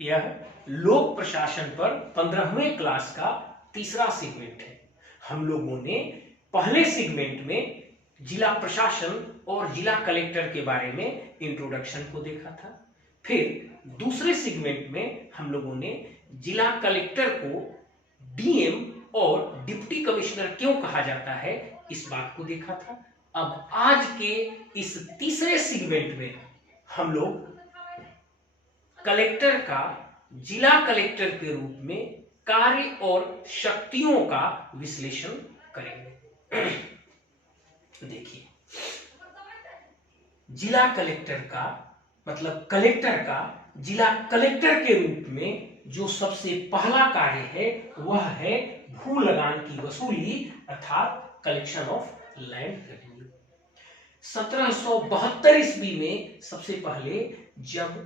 यह लोक प्रशासन पर 15वें क्लास का तीसरा सेगमेंट है। हम लोगों ने पहले सेगमेंट में जिला प्रशासन और जिला कलेक्टर के बारे में इंट्रोडक्शन को देखा था। फिर दूसरे सेगमेंट में हम लोगों ने जिला कलेक्टर को डीएम और डिप्टी कमिश्नर क्यों कहा जाता है इस बात को देखा था। अब आज के इस तीसरे सेगमेंट में हम लोग कलेक्टर का जिला कलेक्टर के रूप में कार्य और शक्तियों का विश्लेषण करेंगे। देखिए, जिला कलेक्टर का मतलब कलेक्टर का जिला कलेक्टर के रूप में जो सबसे पहला कार्य है वह है भू लगान की वसूली अर्थात कलेक्शन ऑफ लैंड रेवेन्यू। 1772 ईस्वी में सबसे पहले जब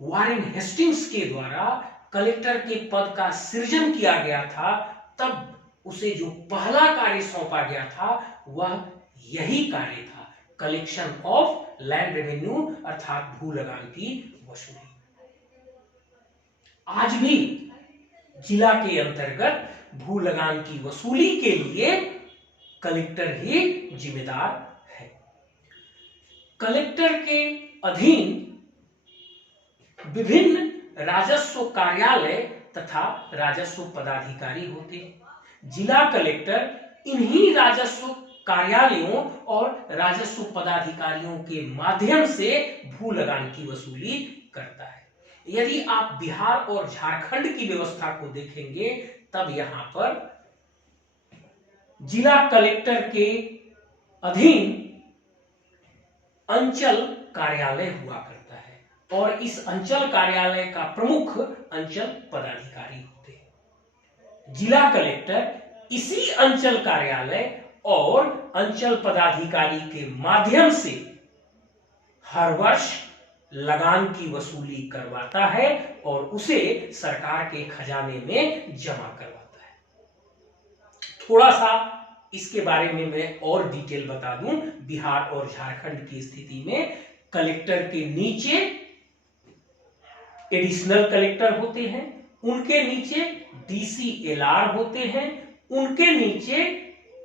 वारेन हेस्टिंग्स के द्वारा कलेक्टर के पद का सृजन किया गया था, तब उसे जो पहला कार्य सौंपा गया था वह यही कार्य था, कलेक्शन ऑफ लैंड रेवेन्यू अर्थात भू लगान की वसूली। आज भी जिला के अंतर्गत भू लगान की वसूली के लिए कलेक्टर ही जिम्मेदार है। कलेक्टर के अधीन विभिन्न राजस्व कार्यालय तथा राजस्व पदाधिकारी होते हैं। जिला कलेक्टर इन्हीं राजस्व कार्यालयों और राजस्व पदाधिकारियों के माध्यम से भू लगान की वसूली करता है। यदि आप बिहार और झारखंड की व्यवस्था को देखेंगे तब यहां पर जिला कलेक्टर के अधीन अंचल कार्यालय हुआ करता है और इस अंचल कार्यालय का प्रमुख अंचल पदाधिकारी होते हैं। जिला कलेक्टर इसी अंचल कार्यालय और अंचल पदाधिकारी के माध्यम से हर वर्ष लगान की वसूली करवाता है और उसे सरकार के खजाने में जमा करवाता है। थोड़ा सा इसके बारे में मैं और डिटेल बता दूं। बिहार और झारखंड की स्थिति में कलेक्टर के नीचे एडिशनल कलेक्टर होते हैं, उनके नीचे डीसीएलआर होते हैं, उनके नीचे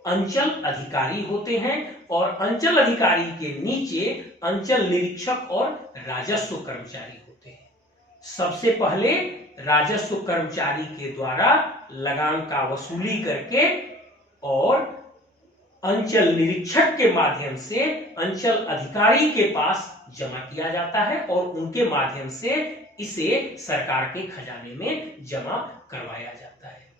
अंचल अधिकारी होते हैं और अंचल अधिकारी के नीचे अंचल निरीक्षक और राजस्व कर्मचारी होते हैं। सबसे पहले राजस्व कर्मचारी के द्वारा लगान का वसूली करके और अंचल निरीक्षक के माध्यम से अंचल अधिकारी के पास जमा किया जाता है और उनके माध्यम से इसे सरकार के खजाने में जमा करवाया जाता है।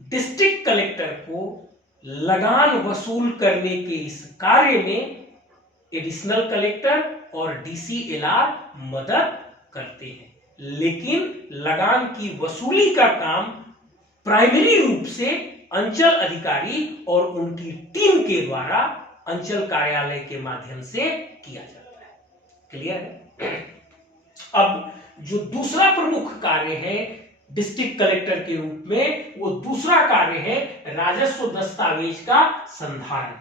डिस्ट्रिक्ट कलेक्टर को लगान वसूल करने के इस कार्य में एडिशनल कलेक्टर और डीसीएलआर मदद करते हैं, लेकिन लगान की वसूली का काम प्राइमरी रूप से अंचल अधिकारी और उनकी टीम के द्वारा अंचल कार्यालय के माध्यम से किया जाता है। क्लियर है? अब जो दूसरा प्रमुख कार्य है डिस्ट्रिक्ट कलेक्टर के रूप में, वो दूसरा कार्य है राजस्व दस्तावेज का संधारण,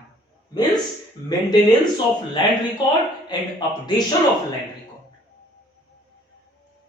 means maintenance of land record and updation of land record.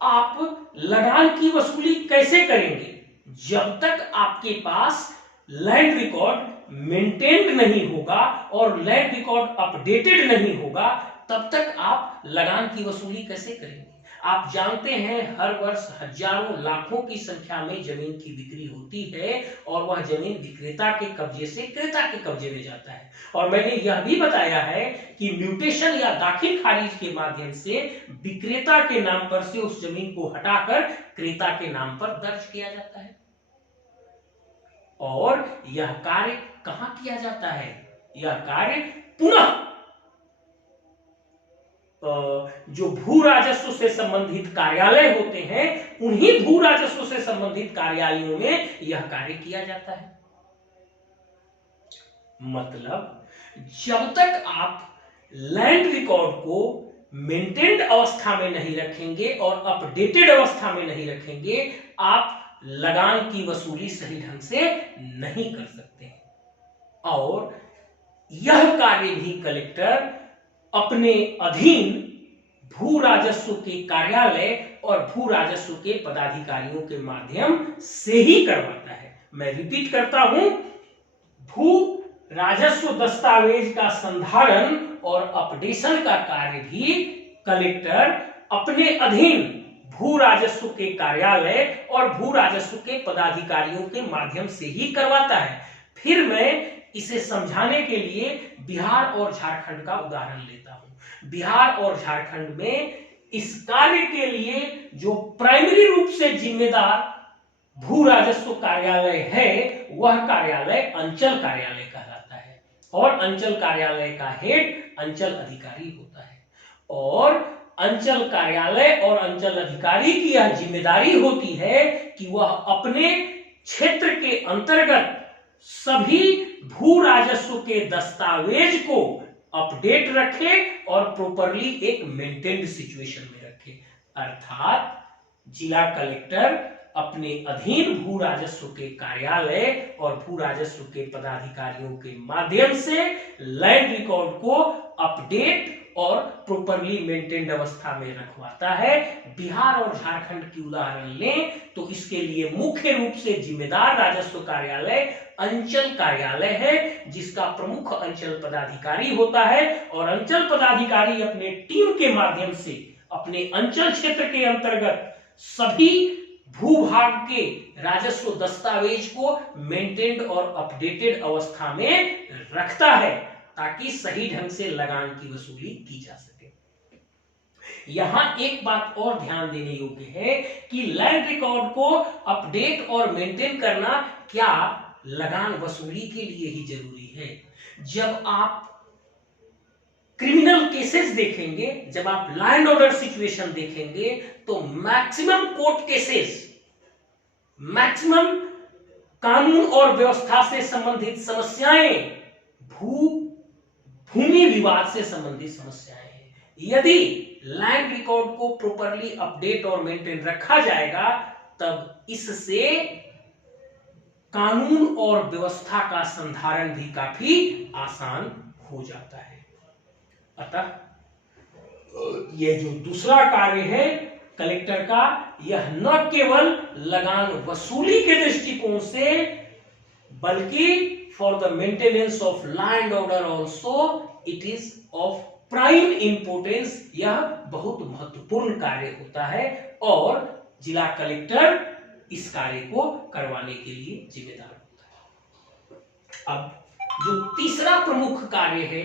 आप लगान की वसूली कैसे करेंगे? जब तक आपके पास लैंड रिकॉर्ड मेंटेन्ड नहीं होगा और लैंड रिकॉर्ड अपडेटेड नहीं होगा, तब तक आप लगान की वसूली कैसे करेंगे? आप जानते हैं हर वर्ष हजारों लाखों की संख्या में जमीन की बिक्री होती है और वह जमीन विक्रेता के कब्जे से क्रेता के कब्जे में जाता है। और मैंने यह भी बताया है कि म्यूटेशन या दाखिल खारिज के माध्यम से विक्रेता के नाम पर से उस जमीन को हटाकर क्रेता के नाम पर दर्ज किया जाता है। और यह कार्य कहां किया जाता है? यह कार्य पुनः जो भू राजस्व से संबंधित कार्यालय होते हैं उन्हीं भू राजस्व से संबंधित कार्यालयों में यह कार्य किया जाता है। मतलब जब तक आप लैंड रिकॉर्ड को मेंटेन्ड अवस्था में नहीं रखेंगे और अपडेटेड अवस्था में नहीं रखेंगे, आप लगान की वसूली सही ढंग से नहीं कर सकते। और यह कार्य भी कलेक्टर अपने अधीन भू राजस्व के कार्यालय और भू राजस्व के पदाधिकारियों के माध्यम से ही करवाता है। मैं रिपीट करता हूं, भू राजस्व दस्तावेज का संधारण और अपडेशन का कार्य भी कलेक्टर अपने अधीन भू राजस्व के कार्यालय और भू राजस्व के पदाधिकारियों के माध्यम से ही करवाता है। फिर मैं इसे समझाने के लिए बिहार और झारखंड का उदाहरण लेता हूं। बिहार और झारखंड में इस कार्य के लिए जो प्राइमरी रूप से जिम्मेदार भू राजस्व कार्यालय है, वह कार्यालय अंचल कार्यालय कहलाता है और अंचल कार्यालय का हेड अंचल अधिकारी होता है। और अंचल कार्यालय और अंचल अधिकारी की यह जिम्मेदारी होती है कि वह अपने क्षेत्र के अंतर्गत सभी भू राजस्व के दस्तावेज को अपडेट रखे और प्रॉपरली एक मेंटेन्ड सिचुएशन में रखे। अर्थात जिला कलेक्टर अपने अधीन भू राजस्व के कार्यालय और भू राजस्व के पदाधिकारियों के माध्यम से लैंड रिकॉर्ड को अपडेट और प्रॉपरली मेंटेन्ड अवस्था में रखवाता है। बिहार और झारखंड की उदाहरण लें तो इसके लिए मुख्य रूप से जिम्मेदार राजस्व कार्यालय अंचल कार्यालय है, जिसका प्रमुख अंचल पदाधिकारी होता है और अंचल पदाधिकारी अपने टीम के माध्यम से अपने अंचल क्षेत्र के अंतर्गत सभी भूभाग के राजस्व दस्तावेज को मेंटेन्ड और अपडेटेड अवस्था में रखता है ताकि सही ढंग से लगान की वसूली की जा सके। यहां एक बात और ध्यान देने योग्य है कि लैंड रिकॉर्ड को अपडेट और मेंटेन करना क्या लगान वसूली के लिए ही जरूरी है। जब आप क्रिमिनल केसेस देखेंगे, जब आप लैंड ऑर्डर सिचुएशन देखेंगे, तो मैक्सिमम कोर्ट केसेस, मैक्सिमम कानून और व्यवस्था से संबंधित समस्याएं भूमि विवाद से संबंधित समस्याएं हैं। यदि लैंड रिकॉर्ड को प्रॉपरली अपडेट और मेंटेन रखा जाएगा, तब इससे कानून और व्यवस्था का संधारण भी काफी आसान हो जाता है। अतः यह जो दूसरा कार्य है कलेक्टर का, यह न केवल लगान वसूली के दृष्टिकोण से, बल्कि for the maintenance of land order also it is of prime importance. यह बहुत महत्वपूर्ण कार्य होता है और जिला कलेक्टर इस कार्य को करवाने के लिए जिम्मेदार होता है। अब जो तीसरा प्रमुख कार्य है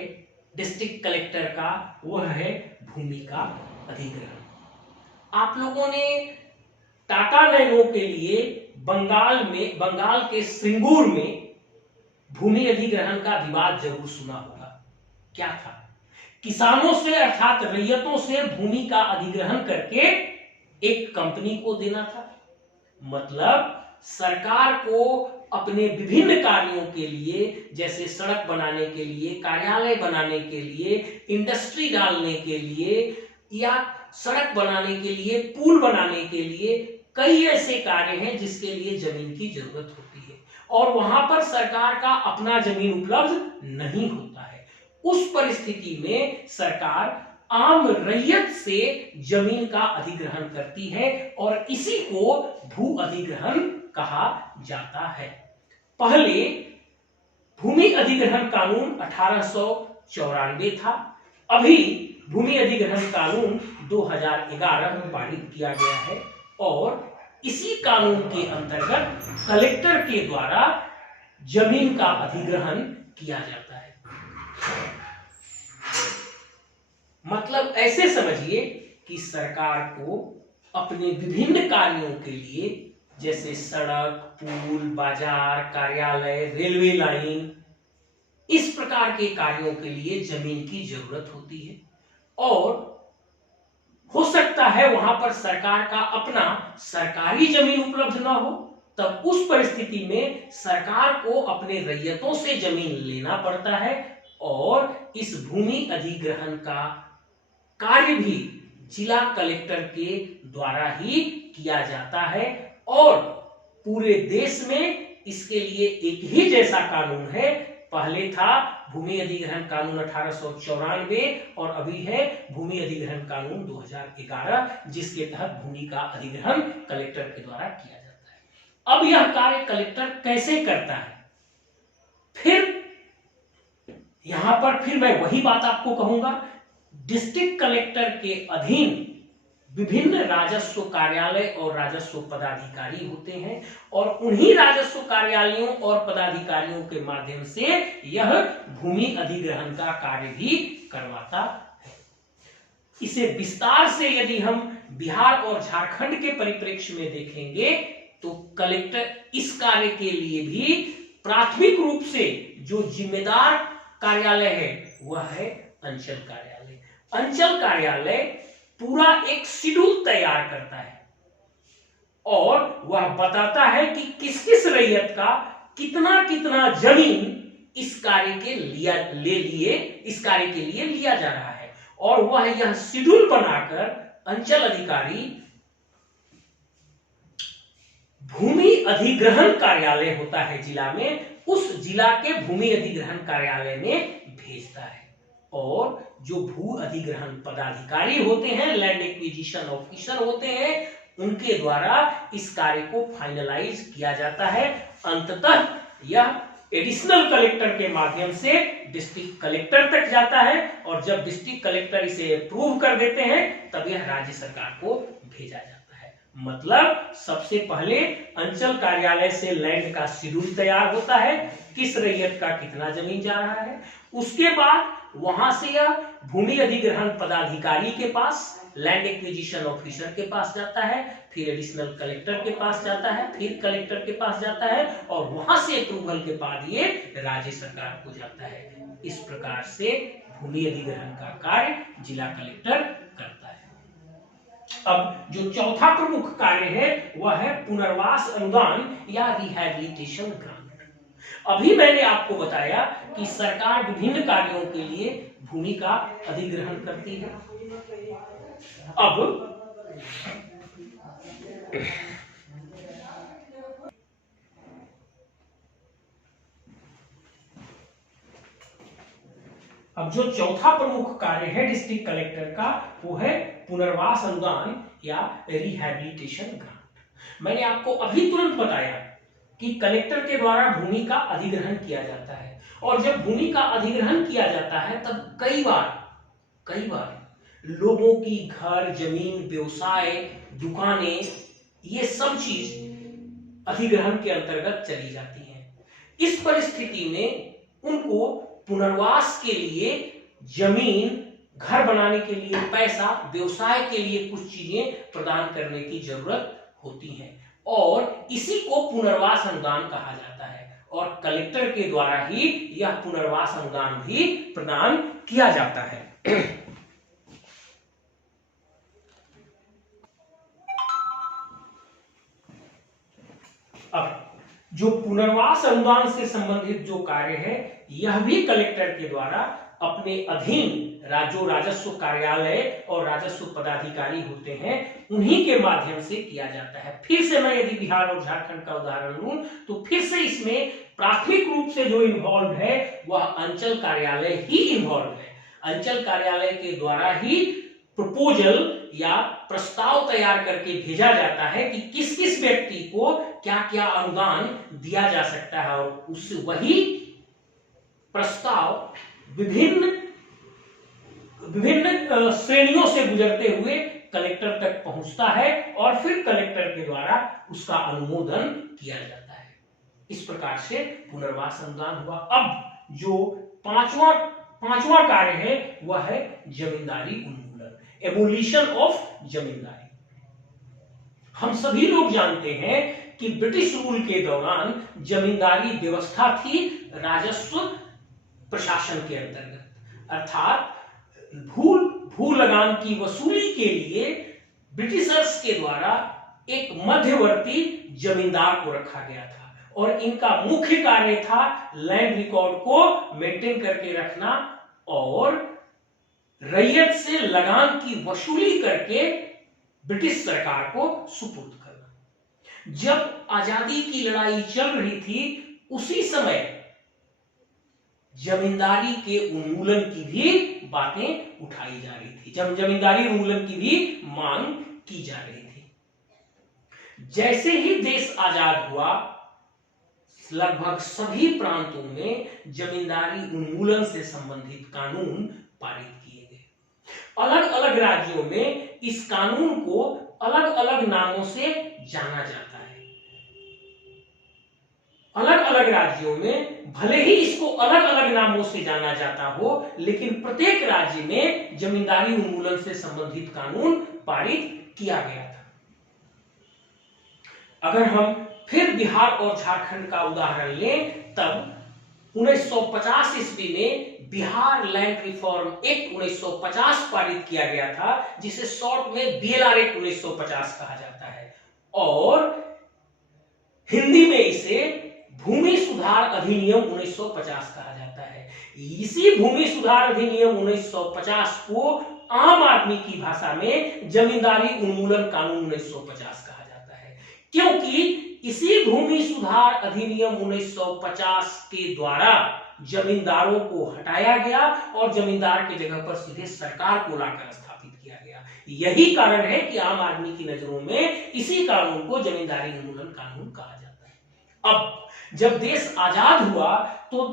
डिस्ट्रिक्ट कलेक्टर का, वह है भूमि का अधिग्रहण। आप लोगों ने टाटा नैनो के लिए बंगाल के सिंगूर में भूमि अधिग्रहण का विवाद जरूर सुना होगा। क्या था? किसानों से अर्थात रैयतों से भूमि का अधिग्रहण करके एक कंपनी को देना था। मतलब सरकार को अपने विभिन्न कार्यों के लिए, जैसे सड़क बनाने के लिए, कार्यालय बनाने के लिए, इंडस्ट्री डालने के लिए या सड़क बनाने के लिए, पुल बनाने के लिए, कई ऐसे कार्य हैं जिसके लिए जमीन की जरूरत होती है और वहां पर सरकार का अपना जमीन उपलब्ध नहीं होता है। उस परिस्थिति में सरकार आम रैयत से जमीन का अधिग्रहण करती है और इसी को भू अधिग्रहण कहा जाता है। पहले भूमि अधिग्रहण कानून 1894 था। अभी भूमि अधिग्रहण कानून 2011 में पारित किया गया है और इसी कानून के अंतर्गत कलेक्टर के द्वारा जमीन का अधिग्रहण किया जाता है। मतलब ऐसे समझिए कि सरकार को अपने विभिन्न कार्यों के लिए, जैसे सड़क, पुल, बाजार, कार्यालय, रेलवे लाइन, इस प्रकार के कार्यों के लिए जमीन की जरूरत होती है और हो सकता है वहां पर सरकार का अपना सरकारी जमीन उपलब्ध ना हो, तब उस परिस्थिति में सरकार को अपने रैयतों से जमीन लेना पड़ता है और इस भूमि अधिग्रहण का कार्य भी जिला कलेक्टर के द्वारा ही किया जाता है और पूरे देश में इसके लिए एक ही जैसा कानून है। पहले था भूमि अधिग्रहण कानून 1894 और अभी है भूमि अधिग्रहण कानून 2011, जिसके तहत भूमि का अधिग्रहण कलेक्टर के द्वारा किया जाता है। अब यह कार्य कलेक्टर कैसे करता है, फिर यहां पर फिर मैं वही बात आपको कहूंगा। डिस्ट्रिक्ट कलेक्टर के अधीन विभिन्न राजस्व कार्यालय और राजस्व पदाधिकारी होते हैं और उन्हीं राजस्व कार्यालयों और पदाधिकारियों के माध्यम से यह भूमि अधिग्रहण का कार्य भी करवाता है। इसे विस्तार से यदि हम बिहार और झारखंड के परिप्रेक्ष्य में देखेंगे तो कलेक्टर इस कार्य के लिए भी प्राथमिक रूप से जो जिम्मेदार कार्यालय है वह है अंचल कार्यालय। अंचल कार्यालय पूरा एक शेड्यूल तैयार करता है और वह बताता है कि किस किस रैयत का कितना कितना जमीन इस कार्य के इस कार्य के लिए लिया जा रहा है, और वह यह शेड्यूल बनाकर अंचल अधिकारी भूमि अधिग्रहण कार्यालय होता है जिला में, उस जिला के भूमि अधिग्रहण कार्यालय में भेजता है। और जो भू अधिग्रहण पदाधिकारी होते हैं, लैंड एक्विजिशन ऑफिसर होते हैं, उनके द्वारा इस कार्य को फाइनलाइज किया जाता है। अंततः यह एडिशनल कलेक्टर के माध्यम से डिस्ट्रिक्ट कलेक्टर तक जाता है और जब डिस्ट्रिक्ट कलेक्टर इसे अप्रूव कर देते हैं तब यह राज्य सरकार को भेजा जाता है। मतलब सबसे पहले अंचल कार्यालय से लैंड का शेड्यूल तैयार होता है, किस रैयत का कितना जमीन जा रहा है। उसके बाद वहां से यह भूमि अधिग्रहण पदाधिकारी के पास, लैंड एक्विजिशन ऑफिसर के पास जाता है, फिर एडिशनल कलेक्टर के पास जाता है, फिर कलेक्टर के पास जाता है और वहां से अप्रूवल के बाद ये राज्य सरकार को जाता है। इस प्रकार से भूमि अधिग्रहण का कार्य जिला कलेक्टर करता है। अब जो चौथा प्रमुख कार्य है वह है पुनर्वास अनुदान या रिहैबिलिटेशन ग्रांट। अभी मैंने आपको बताया कि सरकार विभिन्न कार्यों के लिए भूमि का अधिग्रहण करती है। अब जो चौथा प्रमुख कार्य है डिस्ट्रिक्ट कलेक्टर का वो है पुनर्वास अनुदान या रिहैबिलिटेशन ग्रांट। मैंने आपको अभी तुरंत बताया कि कलेक्टर के द्वारा भूमि का अधिग्रहण किया जाता है और जब भूमि का अधिग्रहण किया जाता है तब कई बार लोगों की घर, जमीन, व्यवसाय, दुकानें, ये सब चीज अधिग्रहण के अंतर्गत चली जाती हैं। इस परिस्थिति में उनको पुनर्वास के लिए जमीन, घर बनाने के लिए पैसा, व्यवसाय के लिए कुछ चीजें प्रदान करने की जरूरत होती है और इसी को पुनर्वास अनुदान कहा जाता है और कलेक्टर के द्वारा ही यह पुनर्वास अनुदान भी प्रदान किया जाता है। अब जो पुनर्वास अनुदान से संबंधित जो कार्य है यह भी कलेक्टर के द्वारा अपने अधीन जो राजस्व कार्यालय और राजस्व पदाधिकारी होते हैं उन्हीं के माध्यम से किया जाता है। फिर से मैं यदि बिहार और झारखंड का उदाहरण लूं तो फिर से इसमें प्राथमिक रूप से जो इन्वॉल्व है वह अंचल कार्यालय ही इन्वॉल्व है। अंचल कार्यालय के द्वारा ही प्रपोजल या प्रस्ताव तैयार करके भेजा जाता है कि किस किस व्यक्ति को क्या क्या अनुदान दिया जा सकता है और उस वही प्रस्ताव विभिन्न श्रेणियों से गुजरते हुए कलेक्टर तक पहुंचता है और फिर कलेक्टर के द्वारा उसका अनुमोदन किया जाता है। इस प्रकार से पुनर्वास अनुदान हुआ। अब जो पांचवा कार्य है वह है जमींदारी उन्मूलन, एबोलिशन ऑफ जमींदारी। हम सभी लोग जानते हैं कि ब्रिटिश रूल के दौरान जमींदारी व्यवस्था थी राजस्व प्रशासन के अंतर्गत, अर्थात भू लगान की वसूली के लिए ब्रिटिशर्स के द्वारा एक मध्यवर्ती जमींदार को रखा गया था और इनका मुख्य कार्य था लैंड रिकॉर्ड को मेंटेन करके रखना और रैयत से लगान की वसूली करके ब्रिटिश सरकार को सुपुर्द करना। जब आजादी की लड़ाई चल रही थी उसी समय जमींदारी के उन्मूलन की भी बातें उठाई जा रही थी, जमींदारी उन्मूलन की भी मांग की जा रही थी। जैसे ही देश आजाद हुआ, लगभग सभी प्रांतों में जमींदारी उन्मूलन से संबंधित कानून पारित किए गए। अलग अलग राज्यों में इस कानून को अलग अलग नामों से जाना जाता है। अलग अलग राज्यों में भले ही इसको अलग अलग नामों से जाना जाता हो, लेकिन प्रत्येक राज्य में जमींदारी उन्मूलन से संबंधित कानून पारित किया गया था। अगर हम फिर बिहार और झारखंड का उदाहरण लें, तब 1950 ईस्वी में बिहार लैंड रिफॉर्म एक्ट 1950 पारित किया गया था, जिसे शॉर्ट में BLR एक्ट 1950 कहा जाता है, और हिंदी में इसे भूमि सुधार अधिनियम 1950 कहा जाता है। इसी भूमि सुधार अधिनियम 1950 को आम आदमी की भाषा में जमींदारी उन्मूलन कानून 1950 कहा जाता है, क्योंकि इसी भूमि सुधार अधिनियम 1950 के द्वारा जमींदारों को हटाया गया और जमींदार के जगह पर सीधे सरकार को लाकर स्थापित किया गया। यही कारण है कि आम आदमी की नजरों में इसी कानून को जमींदारी उन्मूलन कानून कहा जाता है। अब जब देश आजाद हुआ तो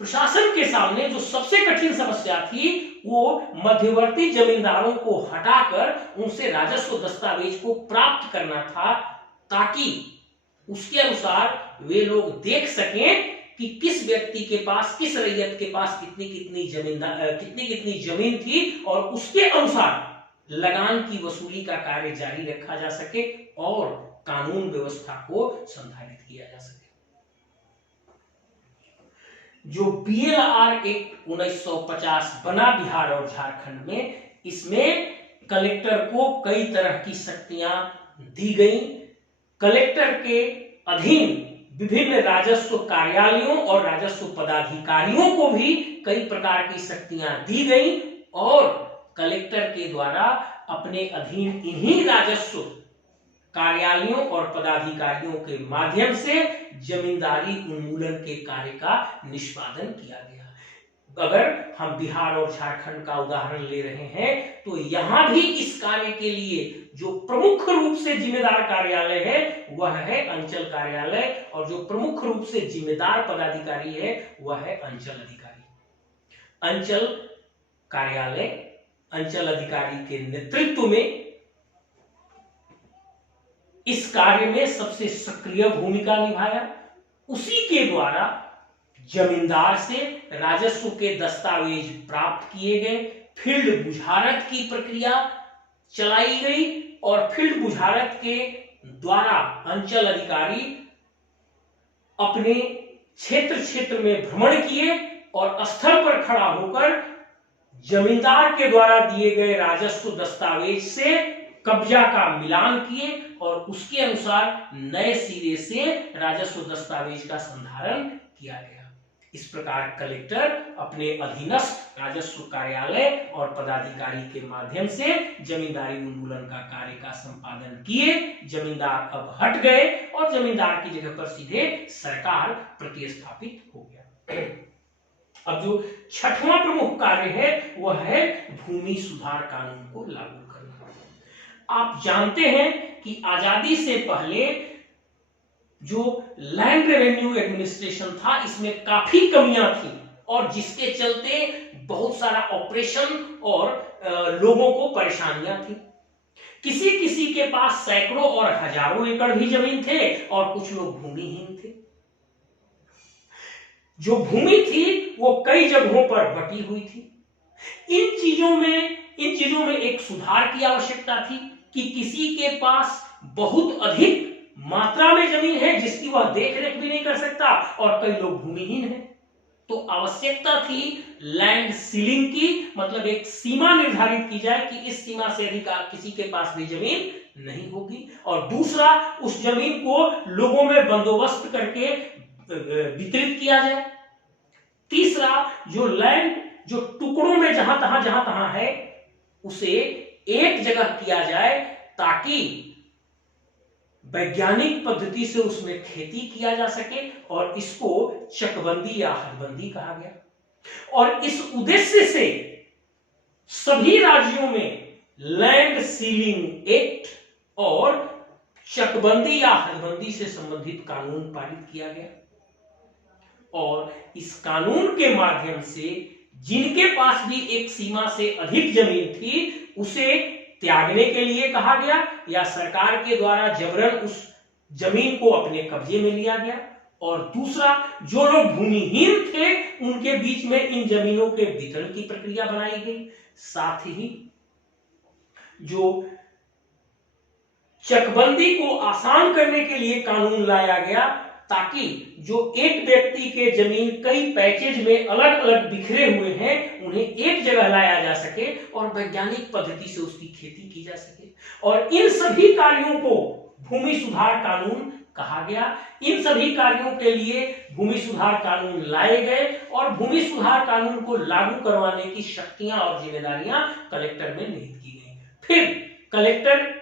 प्रशासन के सामने जो सबसे कठिन समस्या थी वो मध्यवर्ती जमींदारों को हटाकर उनसे राजस्व दस्तावेज को प्राप्त करना था, ताकि उसके अनुसार वे लोग देख सकें कि किस व्यक्ति के पास, किस रैयत के पास कितनी कितनी जमीन थी, और उसके अनुसार लगान की वसूली का कार्य जारी रखा जा सके और कानून व्यवस्था को संधारित किया जा सके। जो BLR एक्ट 1950 बना बिहार और झारखंड में, इसमें कलेक्टर को कई तरह की शक्तियां दी गई। कलेक्टर के अधीन विभिन्न राजस्व कार्यालयों और राजस्व पदाधिकारियों को भी कई प्रकार की शक्तियां दी गई, और कलेक्टर के द्वारा अपने अधीन इन्हीं राजस्व कार्यालयों और पदाधिकारियों के माध्यम से जमींदारी उन्मूलन के कार्य का निष्पादन किया गया। अगर हम बिहार और झारखंड का उदाहरण ले रहे हैं, तो यहां भी इस कार्य के लिए जो प्रमुख रूप से जिम्मेदार कार्यालय है वह है अंचल कार्यालय, और जो प्रमुख रूप से जिम्मेदार पदाधिकारी है वह है अंचल अधिकारी। अंचल कार्यालय अंचल अधिकारी के नेतृत्व में इस कार्य में सबसे सक्रिय भूमिका निभाया। उसी के द्वारा जमींदार से राजस्व के दस्तावेज प्राप्त किए गए, फील्ड बुझारत की प्रक्रिया चलाई गई, और फील्ड बुझारत के द्वारा अंचल अधिकारी अपने क्षेत्र में भ्रमण किए और स्थल पर खड़ा होकर जमींदार के द्वारा दिए गए राजस्व दस्तावेज से कब्जा का मिलान किए, और उसके अनुसार नए सिरे से राजस्व दस्तावेज का संधारण किया गया। इस प्रकार कलेक्टर अपने अधीनस्थ राजस्व कार्यालय और पदाधिकारी के माध्यम से जमींदारी उन्मूलन का कार्य का संपादन किए। जमींदार अब हट गए और जमींदार की जगह पर सीधे सरकार प्रतिस्थापित हो गया। अब जो छठवां प्रमुख कार्य है वह है भूमि सुधार कानून को लागू करना। आप जानते हैं कि आजादी से पहले जो लैंड रेवेन्यू एडमिनिस्ट्रेशन था, इसमें काफी कमियां थी, और जिसके चलते बहुत सारा ऑपरेशन और लोगों को परेशानियां थी। किसी किसी के पास सैकड़ों और हजारों एकड़ भी जमीन थे, और कुछ लोग भूमिहीन थे। जो भूमि थी वो कई जगहों पर बटी हुई थी। इन चीजों में एक सुधार की आवश्यकता थी कि किसी के पास बहुत अधिक मात्रा में जमीन है जिसकी वह देखरेख भी नहीं कर सकता, और कई लोग भूमिहीन हैं, तो आवश्यकता थी लैंड सीलिंग की, मतलब एक सीमा निर्धारित की जाए कि इस सीमा से अधिक किसी के पास भी जमीन नहीं होगी। और दूसरा, उस जमीन को लोगों में बंदोबस्त करके वितरित किया जाए। तीसरा, जो लैंड जो टुकड़ों में जहां तहां है उसे एक जगह किया जाए, ताकि वैज्ञानिक पद्धति से उसमें खेती किया जा सके, और इसको चकबंदी या हदबंदी कहा गया। और इस उद्देश्य से सभी राज्यों में लैंड सीलिंग एक्ट और चकबंदी या हदबंदी से संबंधित कानून पारित किया गया और इस कानून के माध्यम से जिनके पास भी एक सीमा से अधिक जमीन थी उसे त्यागने के लिए कहा गया या सरकार के द्वारा जबरन उस जमीन को अपने कब्जे में लिया गया। और दूसरा, जो लोग भूमिहीन थे उनके बीच में इन जमीनों के वितरण की प्रक्रिया बनाई गई। साथ ही जो चकबंदी को आसान करने के लिए कानून लाया गया ताकि जो एक व्यक्ति के जमीन कई पैकेज में अलग अलग बिखरे हुए हैं उन्हें एक जगह लाया जा सके और वैज्ञानिक पद्धति से उसकी खेती की जा सके। और इन सभी कार्यों को भूमि सुधार कानून कहा गया। इन सभी कार्यों के लिए भूमि सुधार कानून लाए गए और भूमि सुधार कानून को लागू करवाने की शक्तियां और जिम्मेदारियां कलेक्टर में निहित की गई। फिर कलेक्टर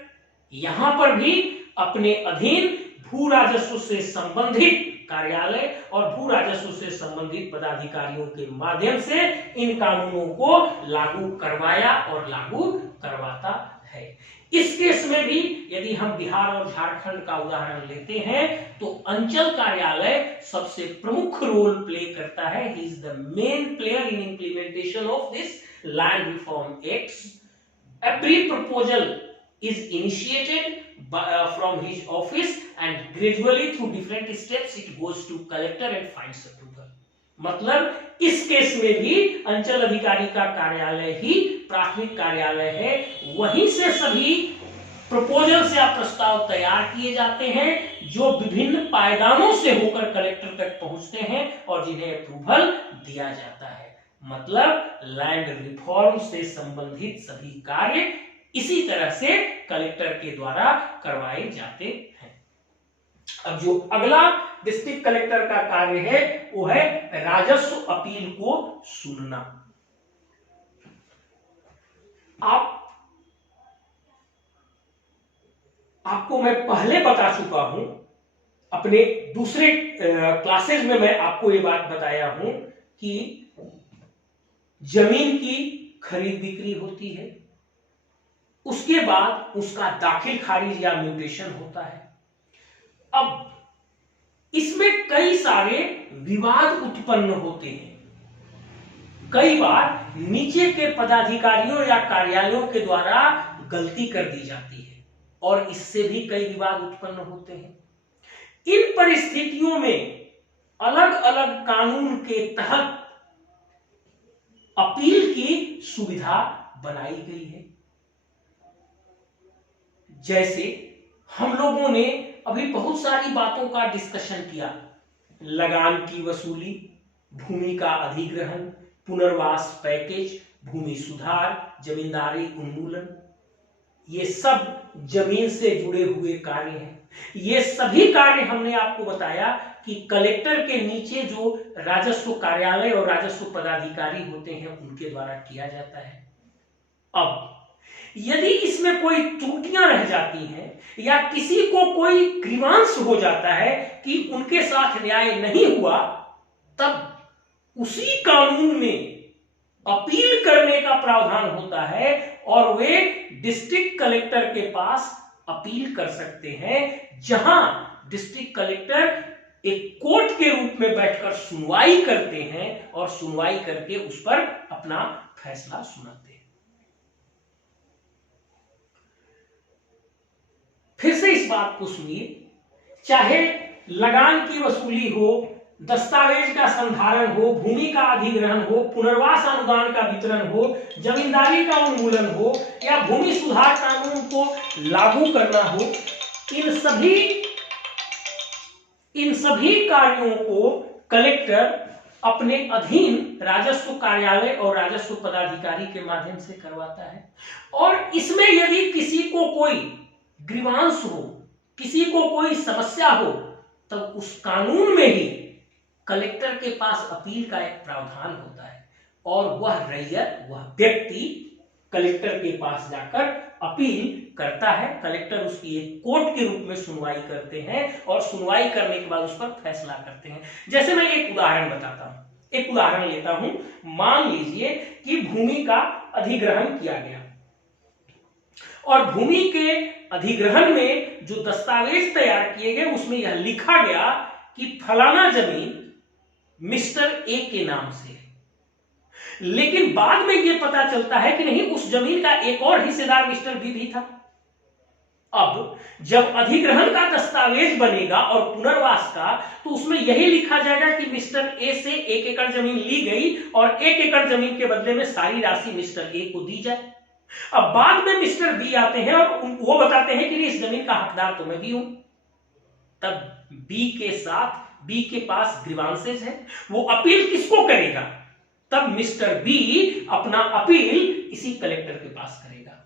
यहां पर भी अपने अधीन भू राजस्व से संबंधित कार्यालय और भू राजस्व से संबंधित पदाधिकारियों के माध्यम से इन कानूनों को लागू करवाया और लागू करवाता है। इस केस में भी यदि हम बिहार और झारखंड का उदाहरण लेते हैं तो अंचल कार्यालय सबसे प्रमुख रोल प्ले करता है। He is the main player in implementation of this land reform acts. Every proposal is initiated from his office and gradually through different steps it goes to collector and finds approval। मतलब इस case में भी अंचल अधिकारी का कार्यालय ही प्राथमिक कार्यालय है। वहीं से सभी प्रपोजल्स या प्रस्ताव तैयार किए जाते हैं जो विभिन्न पायदानों से होकर कलेक्टर तक पहुंचते हैं और जिन्हें अप्रूवल दिया जाता है। मतलब लैंड रिफॉर्म से संबंधित सभी कार्य इसी तरह से कलेक्टर के द्वारा करवाए जाते हैं। अब जो अगला डिस्ट्रिक्ट कलेक्टर का कार्य है वो है राजस्व अपील को सुनना। आपको मैं पहले बता चुका हूं, अपने दूसरे क्लासेज में मैं आपको ये बात बताया हूं कि जमीन की खरीद बिक्री होती है, उसके बाद उसका दाखिल खारिज या म्यूटेशन होता है। अब इसमें कई सारे विवाद उत्पन्न होते हैं। कई बार नीचे के पदाधिकारियों या कार्यालयों के द्वारा गलती कर दी जाती है और इससे भी कई विवाद उत्पन्न होते हैं। इन परिस्थितियों में अलग अलग कानून के तहत अपील की सुविधा बनाई गई है। जैसे हम लोगों ने अभी बहुत सारी बातों का डिस्कशन किया, लगान की वसूली, भूमि का अधिग्रहण, पुनर्वास पैकेज, भूमि सुधार, जमींदारी उन्मूलन, ये सब जमीन से जुड़े हुए कार्य हैं। ये सभी कार्य हमने आपको बताया कि कलेक्टर के नीचे जो राजस्व कार्यालय और राजस्व पदाधिकारी होते हैं उनके द्वारा किया जाता है। अब यदि इसमें कोई त्रुटियां रह जाती हैं या किसी को कोई ग्रीवांस हो जाता है कि उनके साथ न्याय नहीं हुआ, तब उसी कानून में अपील करने का प्रावधान होता है और वे डिस्ट्रिक्ट कलेक्टर के पास अपील कर सकते हैं, जहां डिस्ट्रिक्ट कलेक्टर एक कोर्ट के रूप में बैठकर सुनवाई करते हैं और सुनवाई करके उस पर अपना फैसला सुनाते हैं। फिर से इस बात को सुनिए, चाहे लगान की वसूली हो, दस्तावेज का संधारण हो, भूमि का अधिग्रहण हो, पुनर्वास अनुदान का वितरण हो, जमींदारी का उन्मूलन हो या भूमि सुधार कानून को लागू करना हो, इन सभी कार्यों को कलेक्टर अपने अधीन राजस्व कार्यालय और राजस्व पदाधिकारी के माध्यम से करवाता है। और इसमें यदि किसी को कोई ग्रीवांस हो, किसी को कोई समस्या हो, तब उस कानून में ही कलेक्टर के पास अपील का एक प्रावधान होता है और वह रैयत, वह व्यक्ति कलेक्टर के पास जाकर अपील करता है। कलेक्टर उसकी एक कोर्ट के रूप में सुनवाई करते हैं और सुनवाई करने के बाद उस पर फैसला करते हैं। जैसे मैं एक उदाहरण बताता हूं, एक उदाहरण लेता हूं, मान लीजिए कि भूमि का अधिग्रहण किया गया और भूमि के अधिग्रहण में जो दस्तावेज तैयार किए गए उसमें यह लिखा गया कि फलाना जमीन मिस्टर ए के नाम से है। लेकिन बाद में यह पता चलता है कि नहीं, उस जमीन का एक और हिस्सेदार मिस्टर बी भी था। अब जब अधिग्रहण का दस्तावेज बनेगा और पुनर्वास का, तो उसमें यही लिखा जाएगा कि मिस्टर ए से 1 एकड़ जमीन ली गई और 1 एकड़ जमीन के बदले में सारी राशि मिस्टर ए को दी जाए। अब बाद में मिस्टर बी आते हैं और वो बताते हैं कि इस जमीन का हकदार तो मैं भी हूं। तब बी के पास ग्रीवांसेस है, वो अपील किसको करेगा? तब मिस्टर बी अपना अपील इसी कलेक्टर के पास करेगा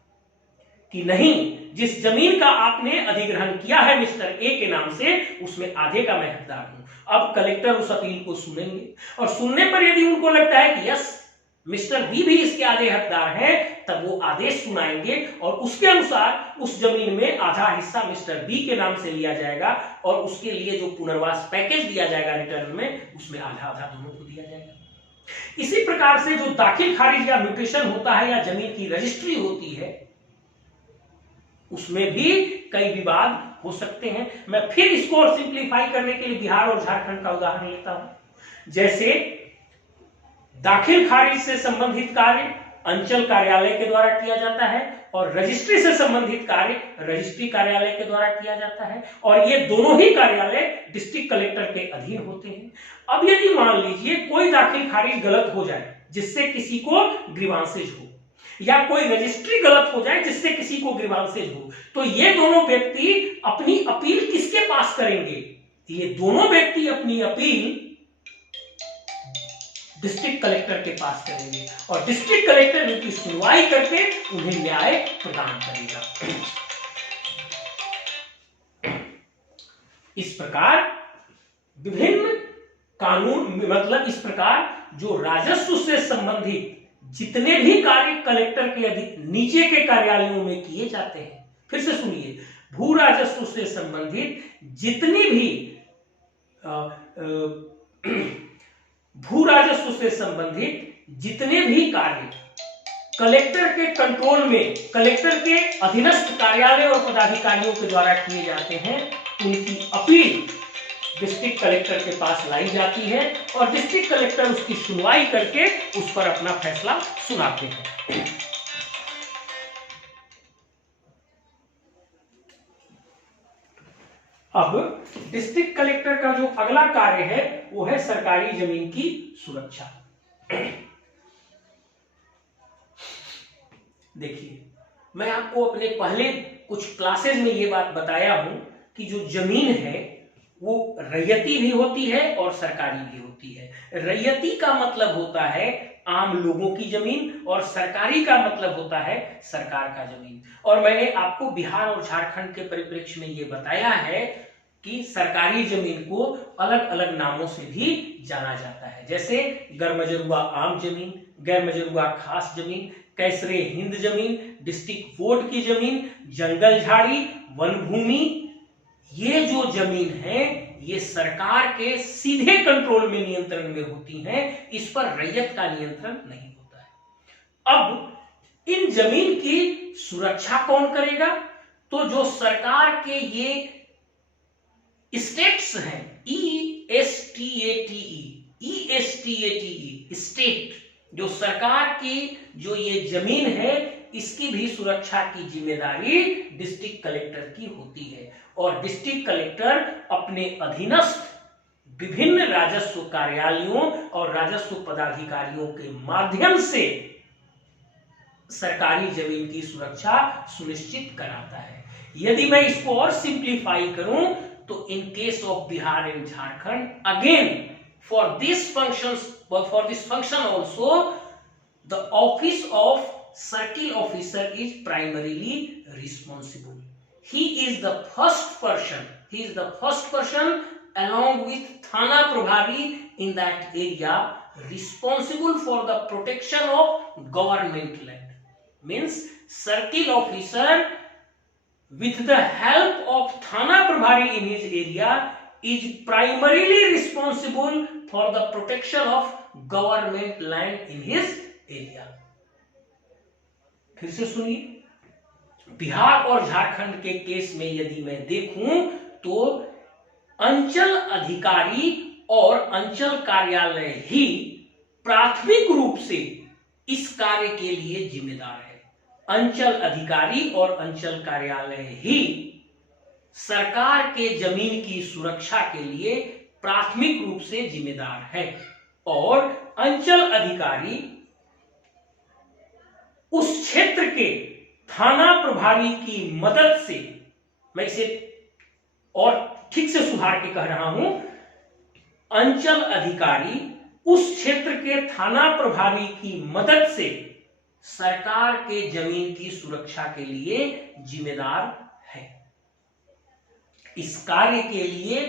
कि नहीं, जिस जमीन का आपने अधिग्रहण किया है मिस्टर ए के नाम से, उसमें आधे का मैं हकदार हूं। अब कलेक्टर उस अपील को सुनेंगे और सुनने पर यदि उनको लगता है कि यस, मिस्टर बी भी इसके आधे हकदार हैं, तब वो आदेश सुनाएंगे और उसके अनुसार उस जमीन में आधा हिस्सा मिस्टर बी के नाम से लिया जाएगा और उसके लिए जो पुनर्वास पैकेज दिया जाएगा रिटर्न में, उसमें आधा आधा दोनों को दिया जाएगा। इसी प्रकार से जो दाखिल खारिज या म्यूटेशन होता है या जमीन की रजिस्ट्री होती है, उसमें भी कई विवाद हो सकते हैं। मैं फिर इसको और सिंप्लीफाई करने के लिए बिहार और झारखंड का उदाहरण लेता हूं। जैसे दाखिल खारिज से संबंधित कार्य अंचल कार्यालय के द्वारा किया जाता है और रजिस्ट्री से संबंधित कार्य रजिस्ट्री कार्यालय के द्वारा किया जाता है और ये दोनों ही कार्यालय डिस्ट्रिक्ट कलेक्टर के अधीन होते हैं। अब यदि मान लीजिए कोई दाखिल खारिज गलत हो जाए जिससे किसी को ग्रीवांसेज हो, या कोई रजिस्ट्री गलत हो जाए जिससे किसी को ग्रीवांसेज हो, तो ये दोनों व्यक्ति अपनी अपील किसके पास करेंगे? ये दोनों व्यक्ति अपनी अपील डिस्ट्रिक्ट कलेक्टर के पास करेंगे और डिस्ट्रिक्ट कलेक्टर उनकी सुनवाई करके उन्हें न्याय प्रदान करेगा। इस प्रकार विभिन्न कानून, मतलब इस प्रकार जो राजस्व से संबंधित जितने भी कार्य कलेक्टर के नीचे के कार्यालयों में किए जाते हैं, फिर से सुनिए, भू राजस्व से संबंधित जितनी भी भू राजस्व से संबंधित जितने भी कार्य कलेक्टर के कंट्रोल में, कलेक्टर के अधीनस्थ कार्यालय और पदाधिकारियों के द्वारा किए जाते हैं, उनकी अपील डिस्ट्रिक्ट कलेक्टर के पास लाई जाती है और डिस्ट्रिक्ट कलेक्टर उसकी सुनवाई करके उस पर अपना फैसला सुनाते हैं। अब डिस्ट्रिक्ट कलेक्टर का जो अगला कार्य है वो है सरकारी जमीन की सुरक्षा। देखिए, मैं आपको अपने पहले कुछ क्लासेज में ये बात बताया हूं कि जो जमीन है वो रैयती भी होती है और सरकारी भी होती है। रैयती का मतलब होता है आम लोगों की जमीन और सरकारी का मतलब होता है सरकार का जमीन। और मैंने आपको बिहार और झारखंड के परिप्रेक्ष्य में ये बताया है कि सरकारी जमीन को अलग अलग नामों से भी जाना जाता है, जैसे गैरमजरूआ आम जमीन, गैरमजरूआ खास जमीन, कैसरे हिंद जमीन, डिस्ट्रिक्ट बोर्ड की जमीन, जंगल झाड़ी, वन भूमि। ये जो जमीन है ये सरकार के सीधे कंट्रोल में, नियंत्रण में होती हैं, इस पर रैयत का नियंत्रण नहीं होता है। अब इन जमीन की सुरक्षा कौन करेगा? तो जो सरकार के ये स्टेट्स हैं, ESTATE, स्टेट, जो सरकार की जो ये जमीन है इसकी भी सुरक्षा की जिम्मेदारी डिस्ट्रिक्ट कलेक्टर की होती है और डिस्ट्रिक्ट कलेक्टर अपने अधीनस्थ विभिन्न राजस्व कार्यालयों और राजस्व पदाधिकारियों के माध्यम से सरकारी जमीन की सुरक्षा सुनिश्चित कराता है। यदि मैं इसको और सिंप्लीफाई करूं तो in case of Bihar and Jharkhand, again for this function also the office of circle officer is primarily responsible. He is the first person along with thana prabhari in that area responsible for the protection of government land. Means circle officer with the help of thana prabhari in his area is primarily responsible for the protection of government land in his area. फिर से सुनिए, बिहार और झारखंड के case में यदि मैं देखूं तो अंचल अधिकारी और अंचल कार्यालय ही प्राथमिक रूप से इस कार्य के लिए जिम्मेदार है। अंचल अधिकारी और अंचल कार्यालय ही सरकार के जमीन की सुरक्षा के लिए प्राथमिक रूप से जिम्मेदार है और अंचल अधिकारी उस क्षेत्र के थाना प्रभारी की मदद से, मैं इसे और ठीक से सुधार के कह रहा हूं, अंचल अधिकारी उस क्षेत्र के थाना प्रभारी की मदद से सरकार के जमीन की सुरक्षा के लिए जिम्मेदार है। इस कार्य के लिए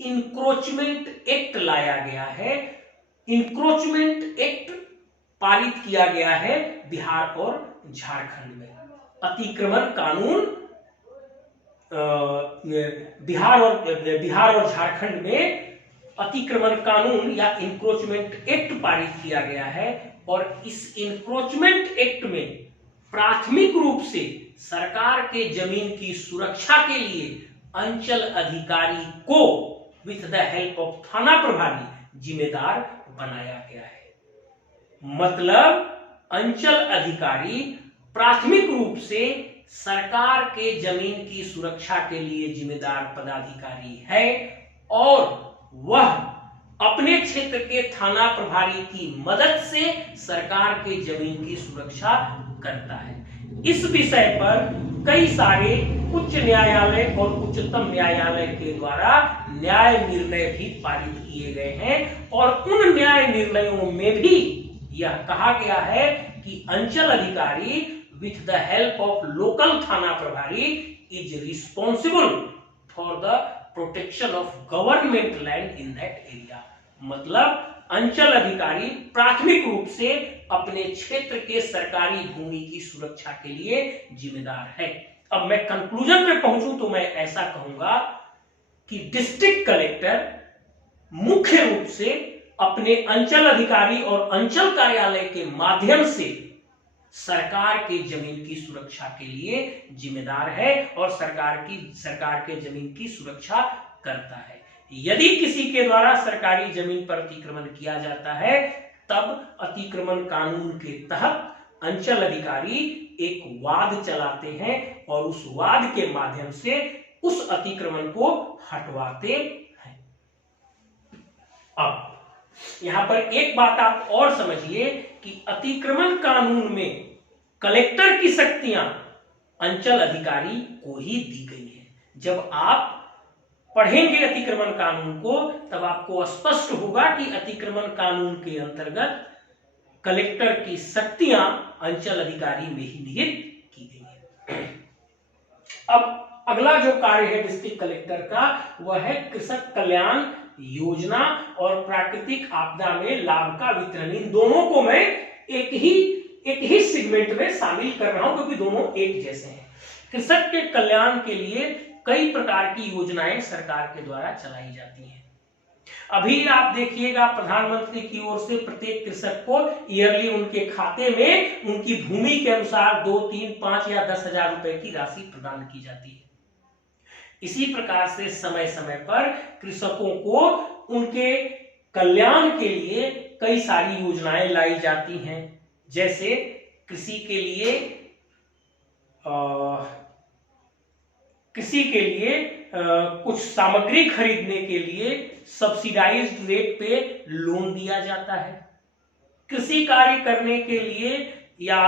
इंक्रोचमेंट एक्ट लाया गया है। इंक्रोचमेंट एक्ट पारित किया गया है बिहार और झारखंड में। अतिक्रमण कानून बिहार और झारखंड में अतिक्रमण कानून या इंक्रोचमेंट एक्ट पारित किया गया है और इस इंक्रोचमेंट एक्ट में प्राथमिक रूप से सरकार के जमीन की सुरक्षा के लिए अंचल अधिकारी को विथ द हेल्प ऑफ थाना प्रभारी जिम्मेदार बनाया गया है। मतलब अंचल अधिकारी प्राथमिक रूप से सरकार के जमीन की सुरक्षा के लिए जिम्मेदार पदाधिकारी है और वह अपने क्षेत्र के थाना प्रभारी की मदद से सरकार के जमीन की सुरक्षा करता है। इस विषय पर कई सारे उच्च न्यायालय और उच्चतम न्यायालय के द्वारा न्याय निर्णय भी पारित किए गए हैं और उन न्याय निर्णयों में भी यह कहा गया है कि अंचल अधिकारी with the help of local थाना प्रभारी is responsible for the protection of government land in that area। मतलब अंचल अधिकारी प्राथमिक रूप से अपने क्षेत्र के सरकारी भूमि की सुरक्षा के लिए जिम्मेदार है। अब मैं कंक्लूजन पे पहुंचूं तो मैं ऐसा कहूंगा कि डिस्ट्रिक्ट कलेक्टर मुख्य रूप से अपने अंचल अधिकारी और अंचल कार्यालय के माध्यम से सरकार के जमीन की सुरक्षा के लिए जिम्मेदार है और सरकार के जमीन की सुरक्षा करता है। यदि किसी के द्वारा सरकारी जमीन पर अतिक्रमण किया जाता है तब अतिक्रमण कानून के तहत अंचल अधिकारी एक वाद चलाते हैं और उस वाद के माध्यम से उस अतिक्रमण को हटवाते हैं। अब यहां पर एक बात आप और समझिए कि अतिक्रमण कानून में कलेक्टर की शक्तियां अंचल अधिकारी को ही दी गई है। जब आप पढ़ेंगे अतिक्रमण कानून को तब आपको स्पष्ट होगा कि अतिक्रमण कानून के अंतर्गत कलेक्टर की शक्तियां अंचल अधिकारी में ही निहित की गई है। अब अगला जो कार्य है डिस्ट्रिक्ट कलेक्टर का वह है कृषक कल्याण योजना और प्राकृतिक आपदा में लाभ का वितरण। इन दोनों को मैं एक ही सेगमेंट में शामिल कर रहा हूं क्योंकि दोनों एक जैसे हैं। कृषक के कल्याण के लिए कई प्रकार की योजनाएं सरकार के द्वारा चलाई जाती हैं। अभी आप देखिएगा प्रधानमंत्री की ओर से प्रत्येक कृषक को ईयरली उनके खाते में उनकी भूमि के अनुसार 2, 3, 5 या 10 हजार रुपए की राशि प्रदान की जाती है। इसी प्रकार से समय समय पर कृषकों को उनके कल्याण के लिए कई सारी योजनाएं लाई जाती हैं। जैसे कृषि के लिए कुछ सामग्री खरीदने के लिए सब्सिडाइज्ड रेट पे लोन दिया जाता है। कृषि कार्य करने के लिए या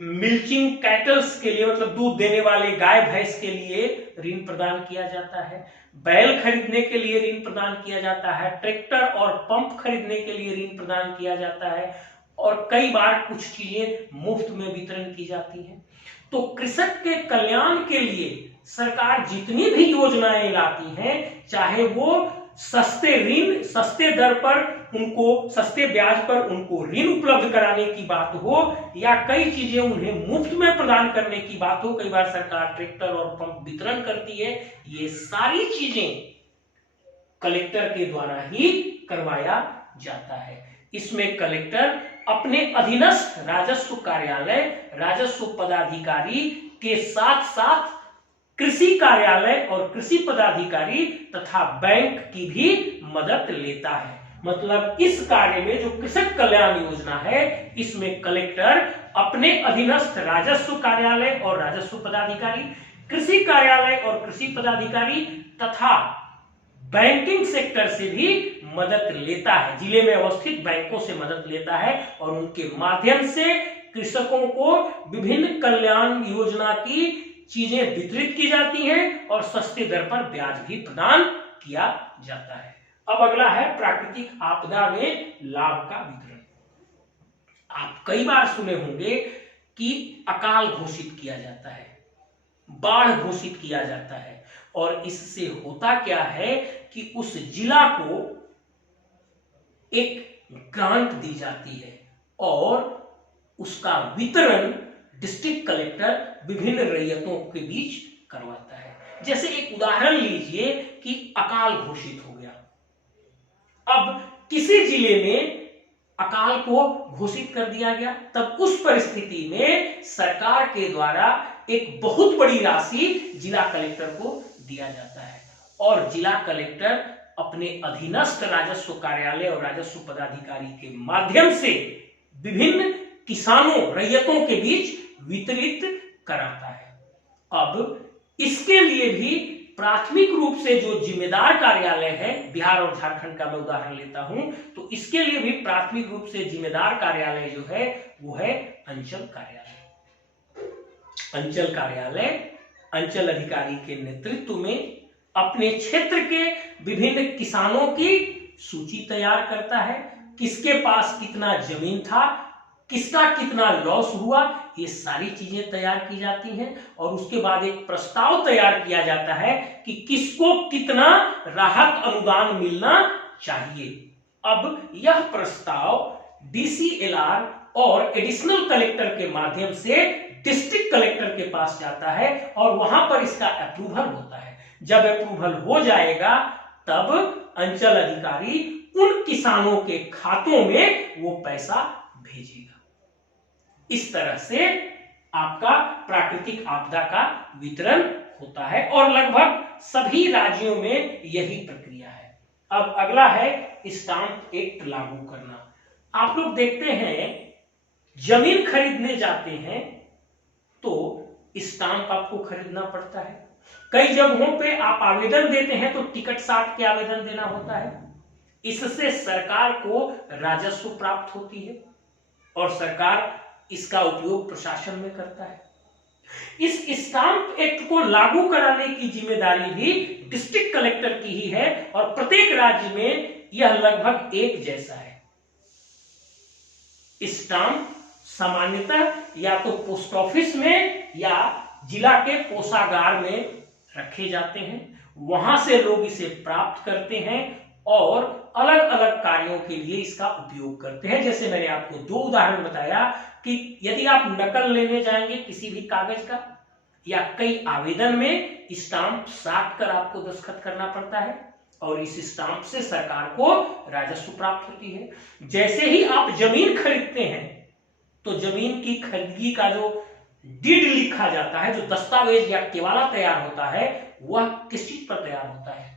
मिल्चिंग कैटल्स के लिए मतलब दूध देने वाले गाय भैंस के लिए ऋण प्रदान किया जाता है। बैल खरीदने के लिए ऋण प्रदान किया जाता है। ट्रैक्टर और पंप खरीदने के लिए ऋण प्रदान किया जाता है और कई बार कुछ चीजें मुफ्त में वितरण की जाती हैं। तो कृषक के कल्याण के लिए सरकार जितनी भी योजनाएं लाती हैं, चाहे वो सस्ते दर पर उनको सस्ते ब्याज पर उनको ऋण उपलब्ध कराने की बात हो या कई चीजें उन्हें मुफ्त में प्रदान करने की बात हो, कई बार सरकार ट्रैक्टर और पंप वितरण करती है। ये सारी चीजें कलेक्टर के द्वारा ही करवाया जाता है। इसमें कलेक्टर अपने अधीनस्थ राजस्व कार्यालय, राजस्व पदाधिकारी के साथ साथ कृषि कार्यालय और कृषि पदाधिकारी तथा बैंक की भी मदद लेता है। मतलब इस कार्य में जो कृषक कल्याण योजना है, इसमें कलेक्टर अपने अधीनस्थ राजस्व कार्यालय और राजस्व पदाधिकारी, कृषि कार्यालय और कृषि पदाधिकारी तथा बैंकिंग सेक्टर से भी मदद लेता है, जिले में अवस्थित बैंकों से मदद लेता है और उनके माध्यम से कृषकों को विभिन्न कल्याण योजना की चीजें वितरित की जाती हैं और सस्ते दर पर ब्याज भी प्रदान किया जाता है। अब अगला है प्राकृतिक आपदा में लाभ का वितरण। आप कई बार सुने होंगे कि अकाल घोषित किया जाता है, बाढ़ घोषित किया जाता है, और इससे होता क्या है कि उस जिला को एक ग्रांट दी जाती है और उसका वितरण डिस्ट्रिक्ट कलेक्टर विभिन्न रैयतों के बीच करवाता है। जैसे एक उदाहरण लीजिए कि अकाल घोषित हो गया, अब किसी जिले में अकाल को घोषित कर दिया गया, तब उस परिस्थिति में सरकार के द्वारा एक बहुत बड़ी राशि जिला कलेक्टर को दिया जाता है और जिला कलेक्टर अपने अधीनस्थ राजस्व कार्यालय और राजस्व पदाधिकारी के माध्यम से विभिन्न किसानों, रैयतों के बीच वितरित कराता है। अब इसके लिए भी प्राथमिक रूप से जो जिम्मेदार कार्यालय है, बिहार और झारखंड का मैं उदाहरण लेता हूं, तो इसके लिए भी प्राथमिक रूप से जिम्मेदार कार्यालय जो है वो है अंचल कार्यालय। अंचल कार्यालय अंचल अधिकारी के नेतृत्व में अपने क्षेत्र के विभिन्न किसानों की सूची तैयार करता है, किसके पास कितना जमीन था, किसका कितना लॉस हुआ, ये सारी चीजें तैयार की जाती हैं और उसके बाद एक प्रस्ताव तैयार किया जाता है कि किसको कितना राहत अनुदान मिलना चाहिए। अब यह प्रस्ताव डीसीएलआर और एडिशनल कलेक्टर के माध्यम से डिस्ट्रिक्ट कलेक्टर के पास जाता है और वहां पर इसका अप्रूवल होता है। जब अप्रूवल हो जाएगा तब अंचल अधिकारी उन किसानों के खातों में वो पैसा भेजेगा। इस तरह से आपका प्राकृतिक आपदा का वितरण होता है और लगभग सभी राज्यों में यही प्रक्रिया है। अब अगला है स्टाम्प एक्ट लागू करना। आप लोग देखते हैं जमीन खरीदने जाते हैं तो स्टाम्प आपको खरीदना पड़ता है। कई जगहों पे आप आवेदन देते हैं तो टिकट साट के आवेदन देना होता है। इससे सरकार को राजस्व प्राप्त होती है और सरकार इसका उपयोग प्रशासन में करता है। इस स्टाम्प एक्ट को लागू कराने की जिम्मेदारी भी डिस्ट्रिक्ट कलेक्टर की ही है और प्रत्येक राज्य में यह लगभग एक जैसा है। स्टाम्प सामान्यतः या तो पोस्ट ऑफिस में या जिला के कोषागार में रखे जाते हैं, वहां से लोग इसे प्राप्त करते हैं और अलग अलग कार्यों के लिए इसका उपयोग करते हैं। जैसे मैंने आपको दो उदाहरण बताया कि यदि आप नकल लेने जाएंगे किसी भी कागज का या कई आवेदन में स्टाम्प साट कर आपको दस्तखत करना पड़ता है और इस स्टाम्प से सरकार को राजस्व प्राप्त होती है। जैसे ही आप जमीन खरीदते हैं तो जमीन की खरीदगी का जो डीड लिखा जाता है, जो दस्तावेज या केवाला तैयार होता है, वह किस चीज पर तैयार होता है?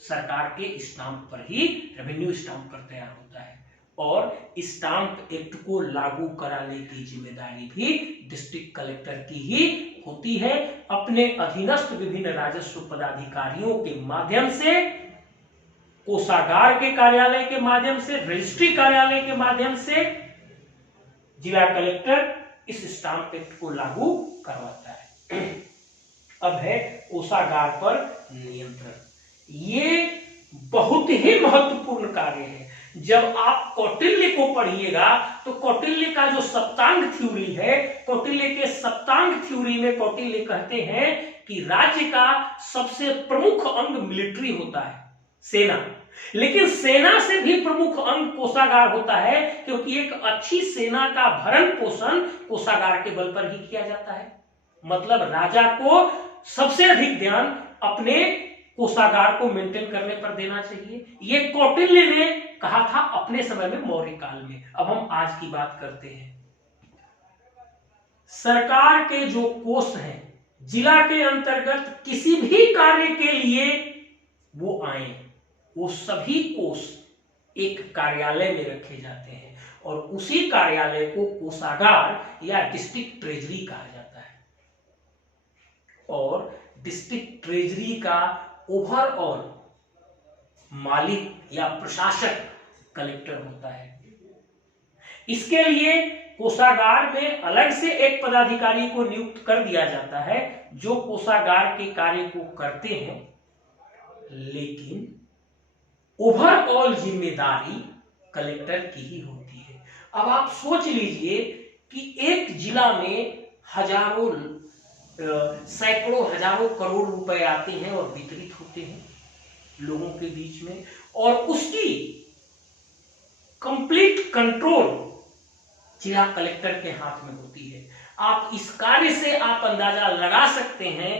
सरकार के स्टाम्प पर ही, रेवेन्यू स्टाम्प पर तैयार होता है। और स्टाम्प एक्ट को लागू कराने की जिम्मेदारी भी डिस्ट्रिक्ट कलेक्टर की ही होती है। अपने अधीनस्थ विभिन्न राजस्व पदाधिकारियों के माध्यम से, कोषागार के कार्यालय के माध्यम से, रजिस्ट्री कार्यालय के माध्यम से जिला कलेक्टर इस स्टाम्प एक्ट को लागू करवाता है। अब है कोषागार पर नियंत्रण। ये बहुत ही महत्वपूर्ण कार्य है। जब आप कौटिल्य को पढ़िएगा तो कौटिल्य का जो सप्तांग थ्योरी है, कौटिल्य के सप्तांग थ्योरी में कौटिल्य कहते हैं कि राज्य का सबसे प्रमुख अंग मिलिट्री होता है, सेना। लेकिन सेना से भी प्रमुख अंग कोषागार होता है, क्योंकि एक अच्छी सेना का भरण पोषण कोषागार के बल पर ही किया जाता है। मतलब राजा को सबसे अधिक ध्यान अपने कोषागार को मेंटेन करने पर देना चाहिए। ये कौटिल्य ने कहा था अपने समय में मौर्य काल में। अब हम आज की बात करते हैं। सरकार के जो कोष हैं, जिला के अंतर्गत किसी भी कार्य के लिए वो आए, वो सभी कोष एक कार्यालय में रखे जाते हैं और उसी कार्यालय को कोषागार या डिस्ट्रिक्ट ट्रेजरी कहा जाता है। और डिस्ट्रिक्ट ट्रेजरी का ओवरऑल मालिक या प्रशासक कलेक्टर होता है। इसके लिए कोषागार में अलग से एक पदाधिकारी को नियुक्त कर दिया जाता है जो कोषागार के कार्य को करते हैं, लेकिन ओवरऑल जिम्मेदारी कलेक्टर की ही होती है। अब आप सोच लीजिए कि एक जिला में हजारों सैकड़ों हजारों करोड़ रुपए आते हैं और वितरित होते हैं लोगों के बीच में, और उसकी कंप्लीट कंट्रोल जिला कलेक्टर के हाथ में होती है। आप इस कार्य से आप अंदाजा लगा सकते हैं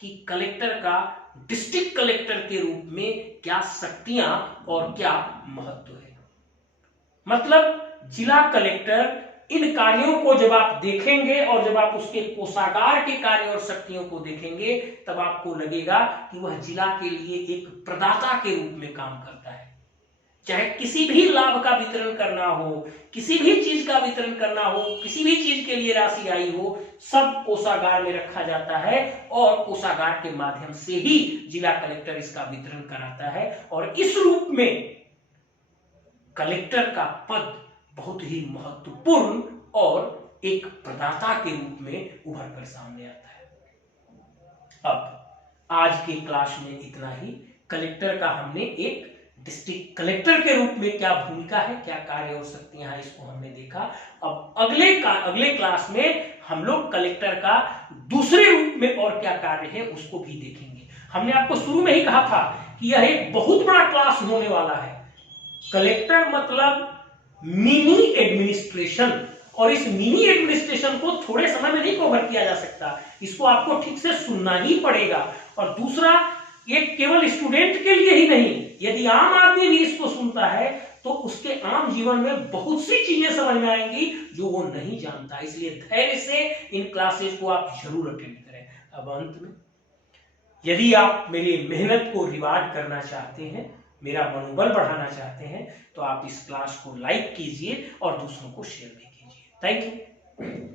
कि कलेक्टर का डिस्ट्रिक्ट कलेक्टर के रूप में क्या शक्तियां और क्या महत्व है। मतलब जिला कलेक्टर इन कार्यों को जब आप देखेंगे और जब आप उसके कोषागार के कार्य और शक्तियों को देखेंगे, तब आपको लगेगा कि वह जिला के लिए एक प्रदाता के रूप में काम करता है। चाहे किसी भी लाभ का वितरण करना हो, किसी भी चीज का वितरण करना हो, किसी भी चीज के लिए राशि आई हो, सब कोषागार में रखा जाता है और कोषागार के माध्यम से ही जिला कलेक्टर इसका वितरण कराता है। और इस रूप में कलेक्टर का पद बहुत ही महत्वपूर्ण और एक प्रदाता के रूप में उभर कर सामने आता है। अब आज के क्लास में इतना ही। कलेक्टर का हमने एक डिस्ट्रिक्ट कलेक्टर के रूप में क्या भूमिका है, क्या कार्य और शक्तियां हैं, इसको हमने देखा। अब अगले क्लास में हम लोग कलेक्टर का दूसरे रूप में और क्या कार्य है उसको भी देखेंगे। हमने आपको शुरू में ही कहा था कि यह एक बहुत बड़ा क्लास होने वाला है। कलेक्टर मतलब मिनी एडमिनिस्ट्रेशन, और इस मिनी एडमिनिस्ट्रेशन को थोड़े समय में नहीं कवर किया जा सकता, इसको आपको ठीक से सुनना ही पड़ेगा। और दूसरा, ये केवल स्टूडेंट के लिए ही नहीं, यदि आम आदमी भी इसको सुनता है तो उसके आम जीवन में बहुत सी चीजें समझ में आएंगी जो वो नहीं जानता। इसलिए धैर्य से इन क्लासेस को आप जरूर अटेंड करें। अब अंत में, यदि आप मेरी मेहनत को रिवार्ड करना चाहते हैं, मेरा मनोबल बढ़ाना चाहते हैं, तो आप इस क्लास को लाइक कीजिए और दूसरों को शेयर भी कीजिए। Thank you.